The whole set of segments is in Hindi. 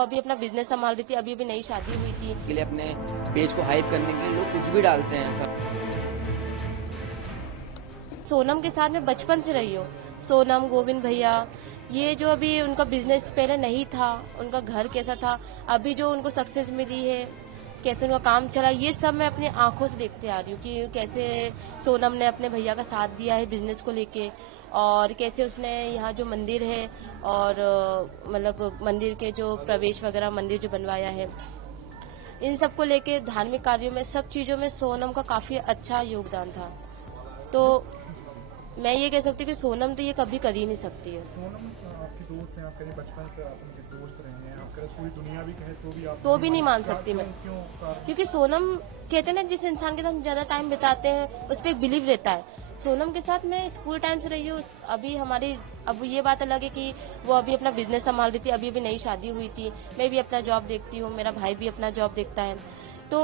अभी अपना बिजनेस संभाल रही थी, अभी अभी नई शादी हुई थी। के लिए अपने पेज को हाइप करने के लिए लोग कुछ भी डालते हैं सब। सोनम के साथ मैं बचपन से रही हूँ। सोनम, गोविंद भैया, ये जो अभी उनका बिजनेस पहले नहीं था, उनका घर कैसा था, अभी जो उनको सक्सेस मिली है, कैसे उनका काम चला, ये सब मैं अपनी आंखों से देखते आ रही हूँ कि कैसे सोनम ने अपने भैया का साथ दिया है बिजनेस को लेके, और कैसे उसने यहाँ जो मंदिर है और मतलब मंदिर के जो प्रवेश वगैरह मंदिर जो बनवाया है, इन सब को लेके धार्मिक कार्यों में सब चीजों में सोनम का काफी अच्छा योगदान था। तो मैं ये कह सकती हूँ कि सोनम तो ये कभी कर ही नहीं सकती है। सोनम आपकी दोस्त हैं, आप कहीं बचपन से आप उनके दोस्त रहे हैं, आप कहीं पूरी दुनिया भी कहे तो भी आप तो भी नहीं मान सकती मैं, क्यों कारण? क्योंकि सोनम कहते हैं ना, जिस इंसान के साथ हम ज्यादा टाइम बिताते हैं उस पर एक बिलीव रहता है। सोनम के साथ मैं स्कूल टाइम से रही हूँ। अभी हमारी अब ये बात अलग है कि वो अभी अपना बिजनेस संभाल रही थी, अभी अभी नई शादी हुई थी, मैं भी अपना जॉब देखती हूँ, मेरा भाई भी अपना जॉब देखता है। तो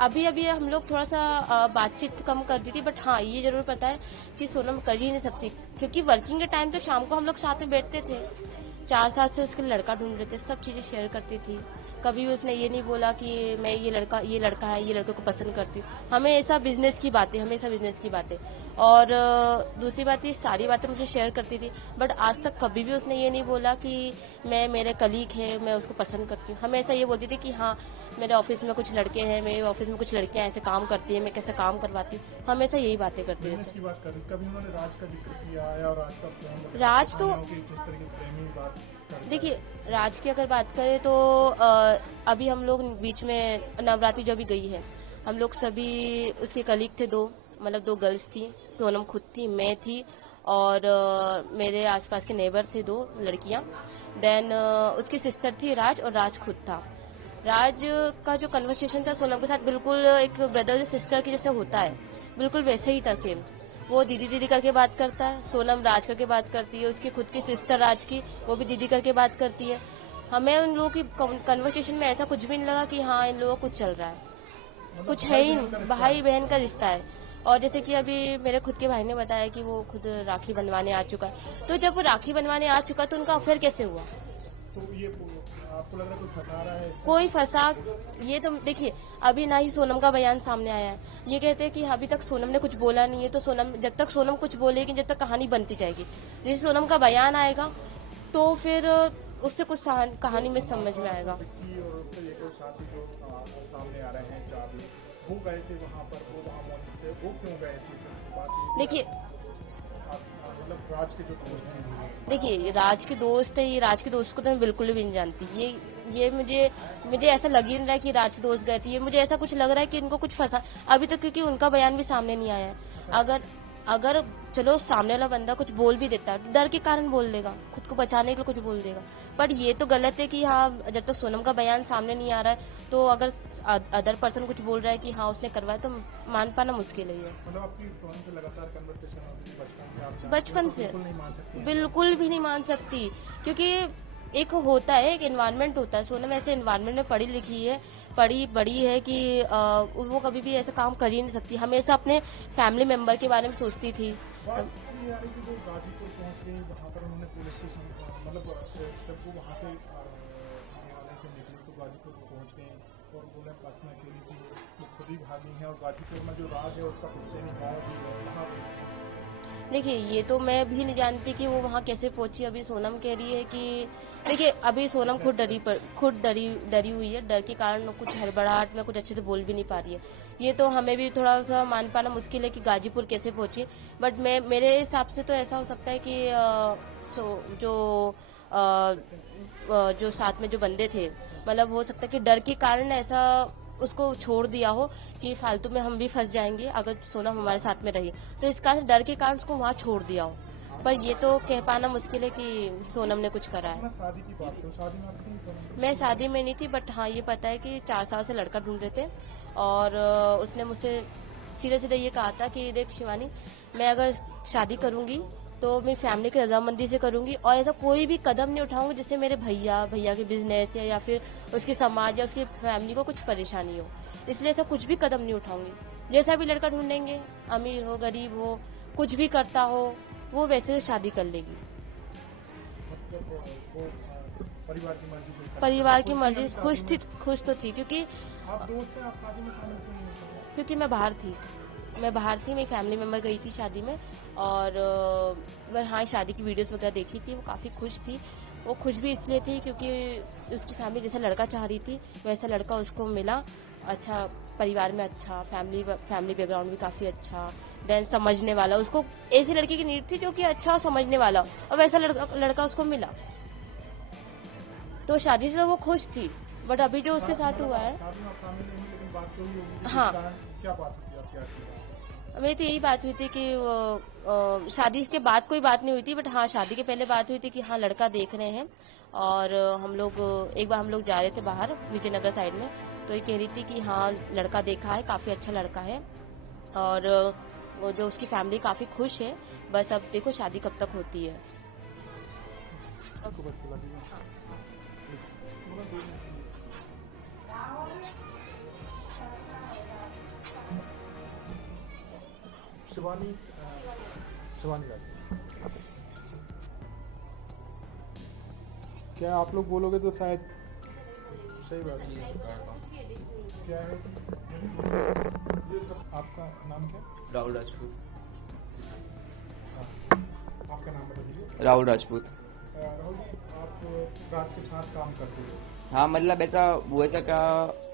अभी अभी हम लोग थोड़ा सा बातचीत कम कर दी थी, बट हाँ ये जरूर पता है कि सोनम कर ही नहीं सकती, क्योंकि वर्किंग के टाइम तो शाम को हम लोग साथ में बैठते थे, 4 साल से उसके लिए लड़का ढूंढ रहे थे, सब चीजें शेयर करती थी। कभी भी उसने ये नहीं बोला कि मैं ये लड़का है, ये लड़के को पसंद करती हूँ। हमेशा बिजनेस की बातें, हमेशा बिजनेस की बातें। और दूसरी बात, ये सारी बातें मुझे शेयर करती थी, बट आज तक कभी भी उसने ये नहीं बोला कि मैं, मेरे कलीग है, मैं उसको पसंद करती हूँ। हमेशा ये बोलती थी कि हाँ मेरे ऑफिस में कुछ लड़के हैं, मेरे ऑफिस में कुछ लड़कियां ऐसे काम करती है, मैं कैसे काम करवाती हूँ, हमेशा यही बातें करती बिजनेस रहती। की बात कर रही, कभी उन्होंने राज का जिक्र किया है और राज का फोन राज तो जिस तरह की प्रेमी बात करता है। देखिए, राज की अगर बात करें तो अभी हम लोग बीच में नवरात्रि जो भी गई है, हम लोग सभी उसके कलीग थे, मतलब 2 गर्ल्स थी, सोनम खुद थी, मैं थी, और मेरे आसपास के नेबर थे 2 लड़कियां। देन उसकी सिस्टर थी राज, और राज खुद था। राज का जो कन्वर्सेशन था सोनम के साथ, बिल्कुल एक ब्रदर सिस्टर की जैसे होता है, बिल्कुल वैसे ही था सेम। वो दीदी दीदी करके बात करता है, सोनम राज करके बात करती है, उसकी खुद की सिस्टर राज की, वो भी दीदी करके बात करती है। हमें उन लोगों की कन्वर्सेशन में ऐसा कुछ भी नहीं लगा कि हाँ इन लोगों को कुछ चल रहा है, कुछ है ही नहीं, भाई बहन का रिश्ता है। और जैसे कि अभी मेरे खुद के भाई ने बताया कि वो खुद राखी बनवाने आ चुका है, तो जब वो राखी बनवाने आ चुका तो उनका अफेयर कैसे हुआ? तो ये आपको लग रहा है कोई फंसा रहा है? कोई फंसा, ये तो देखिए, अभी ना ही सोनम का बयान सामने आया है, ये कहते हैं कि अभी तक सोनम ने कुछ बोला नहीं है, तो सोनम, जब तक सोनम कुछ बोलेगी, जब तक कहानी बनती जाएगी, जैसे सोनम का बयान आएगा तो फिर उससे कुछ कहानी में समझ में आएगा। विक्की और उसके एक और साथी जो सामने आ रहे हैं, 4 लोग, वो गए थे वहाँ पर, वो वहाँ मौजूद थे, वो क्यों गए थे? देखिए मतलब राज के जो दोस्त हैं, देखिए राज के दोस्त है, ये राज के दोस्त को तो मैं बिल्कुल भी नहीं जानती। ये मुझे ऐसा लग ही नहीं रहा है कि राज के दोस्त गए थे। ये मुझे ऐसा कुछ लग रहा है कि इनको कुछ फंसा अभी तक, क्योंकि उनका बयान भी सामने नहीं आया है। अगर चलो सामने वाला बंदा कुछ बोल भी देता है, डर के कारण बोल देगा, खुद को बचाने के लिए कुछ बोल देगा, पर ये तो गलत है कि हाँ जब तक सोनम का बयान सामने नहीं आ रहा है, तो अगर अदर पर्सन कुछ बोल रहा है कि हाँ उसने करवाया, तो मान पाना मुश्किल ही है। मतलब आपकी फोन से लगातार कन्वर्सेशन होती थी बचपन से, आप बचपन से बिल्कुल नहीं मान सकती? बिल्कुल भी नहीं मान सकती, क्योंकि एक होता है, एक एनवायरनमेंट होता है। सोनम ऐसे एनवायरनमेंट में पढ़ी लिखी है, पढ़ी बड़ी है कि वो कभी भी ऐसा काम कर ही नहीं सकती। हमेशा अपने फैमिली मेंबर के बारे में सोचती थी। बात ये आ रही थी जो गाजीपुर पहुंच गई, वहाँ पर उन्होंने पुलिस स्टेशन, मतलब जब वो वहाँ से हरियाणा से निकली तो गाजीपुर को पहुंच गई और उन्हें बस में अकेली थी, वो खुद ही भागी हैं, और गाजीपुर में जो राज है उसका खुद से नहीं गाँव भी है वहाँ। देखिए, ये तो मैं भी नहीं जानती कि वो वहाँ कैसे पहुंची। अभी सोनम कह रही है कि देखिए, अभी सोनम खुद डरी हुई है, डर के कारण कुछ हड़बड़ाहट में कुछ अच्छे से बोल भी नहीं पा रही है। ये तो हमें भी थोड़ा सा मान पाना मुश्किल है कि गाजीपुर कैसे पहुंची, बट मेरे हिसाब से तो ऐसा हो सकता है कि जो साथ में जो बंदे थे, मतलब हो सकता है कि डर के कारण ऐसा उसको छोड़ दिया हो कि फालतू में हम भी फंस जाएंगे अगर सोनम हमारे साथ में रही, तो इस कारण डर के कारण उसको वहाँ छोड़ दिया हो। पर ये तो कह पाना मुश्किल है कि सोनम ने कुछ करा है। शादी की बात करो, शादी में आप थी सोनम? मैं शादी में नहीं थी, बट हाँ ये पता है कि 4 साल से लड़का ढूंढ रहे थे, और उसने मुझसे सीधे सीधे ये कहा था कि देख शिवानी, मैं अगर शादी करूंगी तो मेरी फैमिली की रजामंदी से करूंगी, और ऐसा कोई भी कदम नहीं उठाऊंगी जिससे मेरे भैया के बिजनेस या फिर उसकी समाज या उसकी फैमिली को कुछ परेशानी हो, इसलिए ऐसा कुछ भी कदम नहीं उठाऊंगी। जैसा भी लड़का ढूंढेंगे, अमीर हो गरीब हो, कुछ भी करता हो, वो वैसे शादी कर लेगी। मतलब वो परिवार की मर्जी से परिवार की मर्जी, खुश तो थी क्योंकि आप दोस्त हैं, आप शादी में शामिल क्यों नहीं होते? क्योंकि मैं बाहर थी, मेरी फैमिली मेंबर गई थी शादी में। और मैं हाँ शादी की वीडियोस वगैरह देखी थी, वो काफ़ी खुश थी। वो खुश भी इसलिए थी क्योंकि उसकी फैमिली जैसा लड़का चाह रही थी वैसा लड़का उसको मिला। अच्छा परिवार में, अच्छा फैमिली बैकग्राउंड भी काफ़ी अच्छा, देन समझने वाला। उसको ऐसी लड़की की नीड थी जो कि अच्छा और समझने वाला, और वैसा लड़का उसको मिला। तो शादी से तो वो खुश थी, बट अभी जो उसके साथ हुआ है, शादी में आप शामिल नहीं हुई, लेकिन बात तो हुई होगी कि हाँ। इस कारण क्या बात होती है आपकी आखिर? मेरी तो यही बात हुई थी कि शादी के बाद कोई बात नहीं हुई थी, बट हाँ शादी के पहले बात हुई थी कि हाँ लड़का देख रहे हैं। और एक बार हम लोग जा रहे थे बाहर विजयनगर साइड में, तो ये कह रही थी कि हाँ लड़का देखा है, काफी अच्छा लड़का है, और वो जो उसकी फैमिली काफी खुश है। बस अब देखो शादी कब तक होती है। आपको बस खिला दिया। शिवानी राज, क्या आप लोग बोलोगे तो शायद सही बात है। क्या है ये सब? आपका नाम क्या? राहुल राजपूत। आपका नाम बता दीजिए। राहुल राजपूत। राहुल जी, आप राज के साथ काम करते हो? हाँ मतलब ऐसा वो ऐसा क्या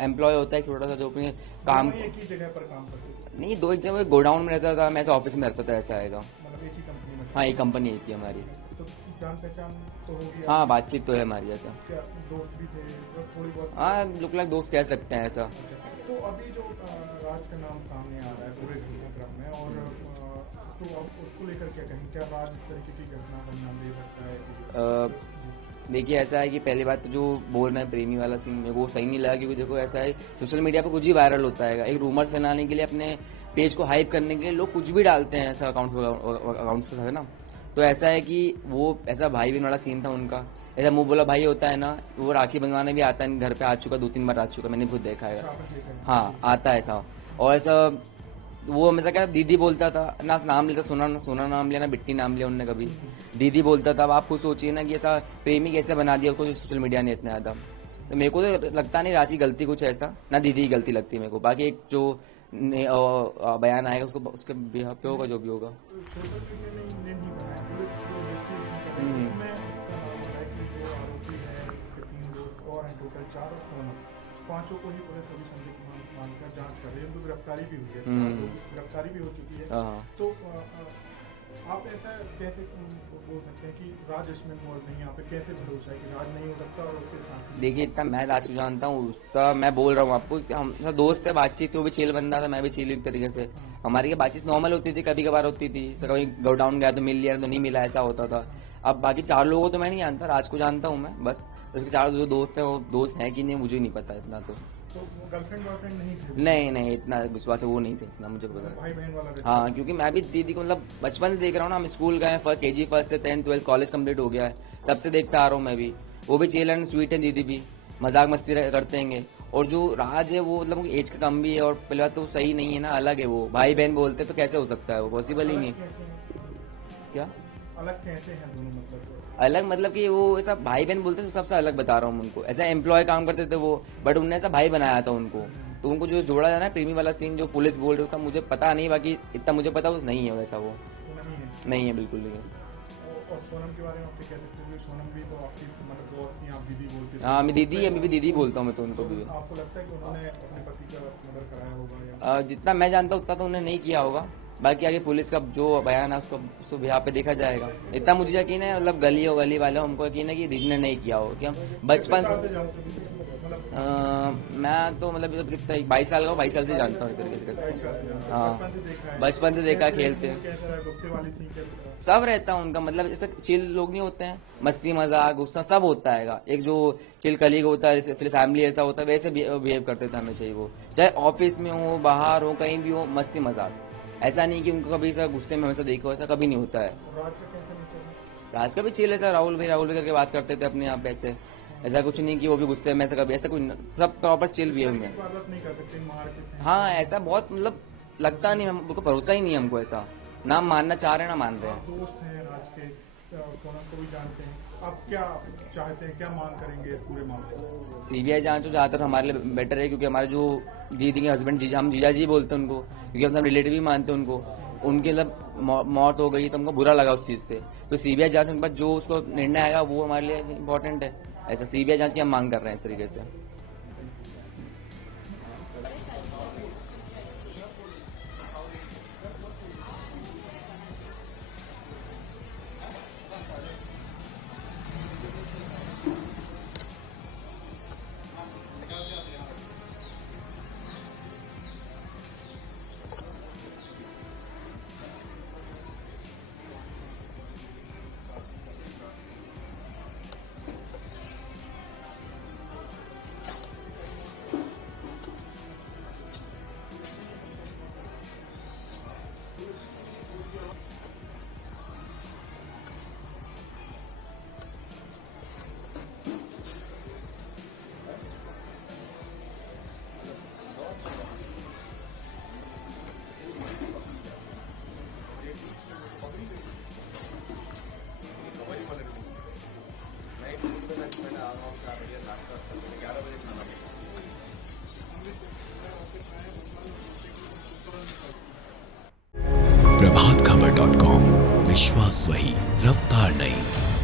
एम्प्लॉय होता है छोटा सा जो अपने काम, एक ही जगह पर काम करते हो? नहीं दो एक जगह गोडाउन में रहता था, मैं ऐसा ऑफिस में रहता था, ऐसा आएगा। मतलब एक ही कंपनी में? हाँ ये कंपनी एक ही हमारी। तो जान पहचान तो होगी? हाँ बातचीत तो है हमारी ऐसा। क्या दोस्त भी थे और थोड़ी बहुत? हाँ लुक लाइक दोस्त कह सकते हैं ऐसा। तो अभी जो राज का नाम सामने आ रहा है पूरे घटनाक्रम में, और तो आप उसको लेकर क्या कहें? क्या राज इस तरीके की घटना का नाम दे सकता है? देखिए ऐसा है कि पहली बात तो जो बोल रहे हैं प्रेमी वाला सीन में वो सही नहीं लगा, क्योंकि देखो ऐसा है सोशल मीडिया पे कुछ ही वायरल होता है, एक रूमर्स फैलाने के लिए, अपने पेज को हाइप करने के लिए लोग कुछ भी डालते हैं ऐसा अकाउंट्स पे है ना। तो ऐसा है कि वो ऐसा भाई बहन वाला सीन था उनका, ऐसा मुंह बोला भाई होता है ना, वो राखी बंधवाने भी आता है, घर पे आ चुका 2-3 बार आ चुका, मैंने खुद देखा है। हाँ आता है ऐसा। और ऐसा वो हमेशा क्या दीदी बोलता था ना, नाम लेता, सोना नाम लिया ना, बिट्टी नाम लिया उनने कभी, दीदी बोलता था। अब आप खुद सोचिए ना कि ऐसा प्रेमी कैसे बना दिया उसको सोशल मीडिया ने इतना ज्यादा। तो मेरे को तो लगता नहीं राशि गलती कुछ ऐसा, ना दीदी की गलती लगती है मेरे को। बाकी एक जो बयान आएगा उसको उसके बिहार पे होगा जो भी होगा। सोशल मीडिया ने इन्हें नहीं बनाया, पुलिस में उसका नाम है कि जो आरोपी है, उसके 3 दोस्त और हैं, टोटल 4 और सोना, पांचों को ही पुलिस अभी संदिग्ध मानकर जांच कर रही है। उनको गिरफ्तारी भी हुई है, 4 लोगों की गिरफ्तारी भी हो चुकी है। तो आप ऐसा कैसे बोल सकते हैं कि राज इसमें इन्वॉल्व नहीं है? यहाँ पे कैसे भरोसा है कि राज नहीं हो सकता और उसके साथ? देखिए इतना मैं राज को जानता हूँ, उसका मैं बोल रहा हूँ आपको, हम दोस्त है, बातचीत थी, वो भी चिल बंदा था, मैं भी चिल एक तरीके से। हमारी बातचीत नॉर्मल होती थी, कभी कभार होती थी, कभी गोडाउन गया तो मिल लिया तो नहीं मिला, ऐसा होता था। अब बाकी 4 लोगों को तो मैं नहीं जानता, राज को जानता हूँ मैं बस। उसके 4 जो दोस्त है वो दोस्त हैं कि नहीं मुझे नहीं पता इतना। तो गर्लफ्रेंड बॉयफ्रेंड नहीं थे? नहीं इतना विश्वास है वो नहीं थे, इतना मुझे पता। भाई बहन वाला रिश्ता? हाँ क्योंकि मैं भी दीदी को मतलब बचपन से देख रहा हूँ ना, हम स्कूल गए KG 1 से 10th 12th कॉलेज कंप्लीट हो गया है, तब से देखता आ रहा हूँ मैं भी। वो भी चिल एंड स्वीट है, दीदी भी मजाक मस्ती करते हैं। और जो राज है वो मतलब एज का कम भी है, और पहले बात तो सही नहीं है ना, अलग है वो, भाई बहन बोलते तो कैसे हो सकता है, वो पॉसिबल ही नहीं। क्या अलग कैसे हैं दोनों? मतलब अलग मतलब कि वो ऐसा भाई बहन बोलते तो सबसे अलग बता रहा हूँ उनको, ऐसा एम्प्लॉय काम करते थे वो, बट उनने ऐसा भाई बनाया था उनको। तो उनको जो जोड़ा जाना है प्रेमी वाला सीन जो पुलिस बोल रही है उसका मुझे पता नहीं, बाकी इतना मुझे पता वो नहीं है वैसा, वो नहीं है बिल्कुल नहीं। और सोनम के बारे में आप क्या कहते हैं? सोनम भी तो आपकी मतलब दोस्त थी, आप दीदी बोलते थे। हाँ मैं दीदी है, मैं भी दीदी बोलता हूँ मैं तो उनको भी। आपको लगता है कि उन्होंने अपने पति का मर्डर कराया होगा या? जितना मैं जानता हूँ उतना तो उन्होंने नहीं किया होगा, बाकी आगे पुलिस का जो बयान है उसको यहाँ पे देखा जाएगा। इतना मुझे यकीन है, मतलब गली वाले हमको यकीन है कि दीदी ने नहीं किया होगा, कि हम बचपन से मैं तो मतलब कितना 22 साल का 22 साल से जानता हूँ एक तरीके से। हाँ बचपन से देखा, खेलते सब रहता है उनका, मतलब जैसे चिल लोग नहीं होते हैं, मस्ती मजाक गुस्सा सब होता है। एक जो चिल कलीग होता है, फिर फैमिली ऐसा होता है, वैसे बिहेव करते थे हमेशा ही वो, चाहे ऑफिस में हो, बाहर हो, कहीं भी हो, मस्ती मजाक। ऐसा नहीं कि उनको कभी ऐसा गुस्से में हमेशा देखो, ऐसा कभी नहीं होता है। राज का भी चिल है, राहुल भाई करके बात करते थे अपने आप, ऐसा कुछ नहीं कि वो भी गुस्से में, ऐसा कभी ऐसा कुछ, सब प्रॉपर चिल भी है उनमें। हाँ ऐसा बहुत मतलब लगता नहीं, हमको भरोसा ही नहीं है हमको, ऐसा ना मानना चाह रहे हैं ना मान रहे हैं। दोस्त हैं राज के, सोनम को भी जानते हैं, आप क्या चाहते हैं, क्या मांग करेंगे इस पूरे मामले में? सीबीआई जांच तो ज़्यादातर हमारे लिए बेटर है, क्योंकि हमारे जो दीदी के हस्बैंड जीजा, हम जीजा जी बोलते हैं उनको, क्योंकि हम सब रिलेटिव भी मानते हैं उनको। उनकी मतलब मौत हो गई तो हमको बुरा लगा उस चीज़ से। तो सीबीआई जांच के बाद जो उसको निर्णय आएगा वो हमारे लिए इम्पोर्टेंट है। ऐसा सीबीआई जांच की हम मांग कर रहे हैं इस तरीके से। प्रभात खबर .com, विश्वास वही, रफ्तार नहीं।